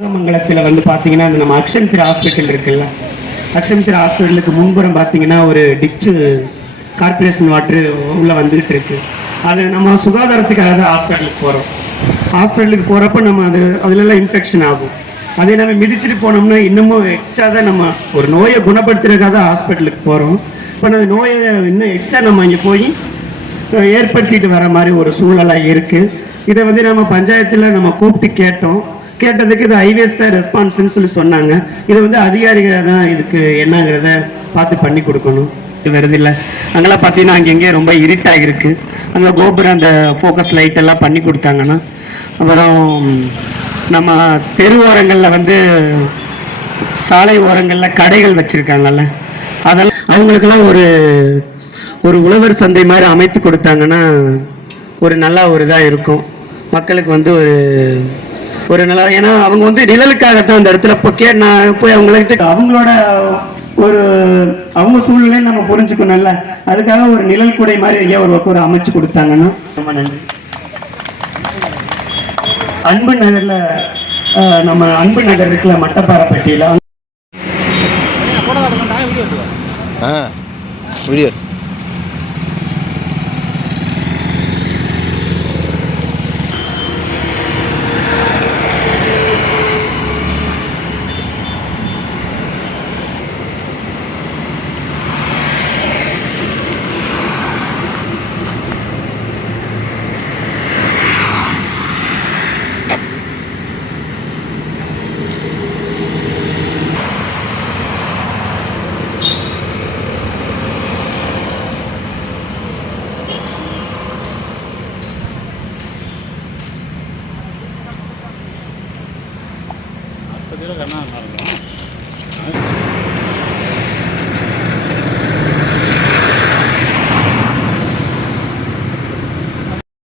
நாகமங்கலத்தில் வந்து பார்த்தீங்கன்னா நம்ம அக்ஷந்திர ஹாஸ்பிட்டல் இருக்குல்ல, அக்ஷந்திர ஹாஸ்பிட்டலுக்கு முன்புறம் பார்த்தீங்கன்னா ஒரு டிச்சு கார்பரேஷன் வாட்ரு உள்ளே வந்துகிட்டு இருக்கு. அது நம்ம சுகாதாரத்துக்காக தான் ஹாஸ்பிட்டலுக்கு போகிறோம். ஹாஸ்பிட்டலுக்கு போகிறப்ப நம்ம அதுலலாம் இன்ஃபெக்ஷன் ஆகும். அதே நம்ம மிதிச்சுட்டு போனோம்னா இன்னமும் எக்ஸ்ட்ரா தான் நம்ம ஒரு நோயை குணப்படுத்துறதுக்காக தான் ஹாஸ்பிட்டலுக்கு போகிறோம். இப்போ அந்த நோயை இன்னும் எக்ஸ்ட்ரா நம்ம இங்கே போய் ஏற்படுத்திட்டு வர மாதிரி ஒரு சூழலாக இருக்குது. இதை வந்து நம்ம பஞ்சாயத்தில் நம்ம கூப்பிட்டு கேட்டதுக்கு இது ஹைவேஸ் தான் ரெஸ்பான்ஸ்ன்னு சொன்னாங்க. இது வந்து அதிகாரிகள் தான் இதுக்கு என்னங்கிறத பார்த்து பண்ணி கொடுக்கணும். இது வருது இல்லை, அங்கெல்லாம் பார்த்தீங்கன்னா அங்கெங்கே ரொம்ப இருட்டாக இருக்குது. அங்கே கோபுரம் அந்த ஃபோக்கஸ் லைட் எல்லாம் பண்ணி கொடுத்தாங்கன்னா, அப்புறம் நம்ம தெரு ஓரங்களில் வந்து சாலை ஓரங்களில் கடைகள் வச்சுருக்காங்கல்ல, அதெல்லாம் அவங்களுக்கெல்லாம் ஒரு உழவர் சந்தை மாதிரி அமைத்து கொடுத்தாங்கன்னா ஒரு நல்ல ஒரு இதாக இருக்கும். மக்களுக்கு வந்து ஒரு நல்லா, ஏன்னா அவங்க வந்து நிழலுக்காகத்தான் அந்த இடத்துல நான் போய் அவங்கள்ட்ட அவங்களோட அவங்க சூழ்நிலையை நம்ம புரிஞ்சுக்கணும்ல, அதுக்காக ஒரு நிழல் கூடை மாதிரி ஐயா ஒரு அமைச்சு கொடுத்தாங்கன்னா ரொம்ப நன்றி. அன்பு நகர்ல நம்ம அன்பு நகர் இருக்குல்ல, மட்டப்பாறைப்பட்டியில வீடியோ கண்ணா நல்லா இருக்கும்.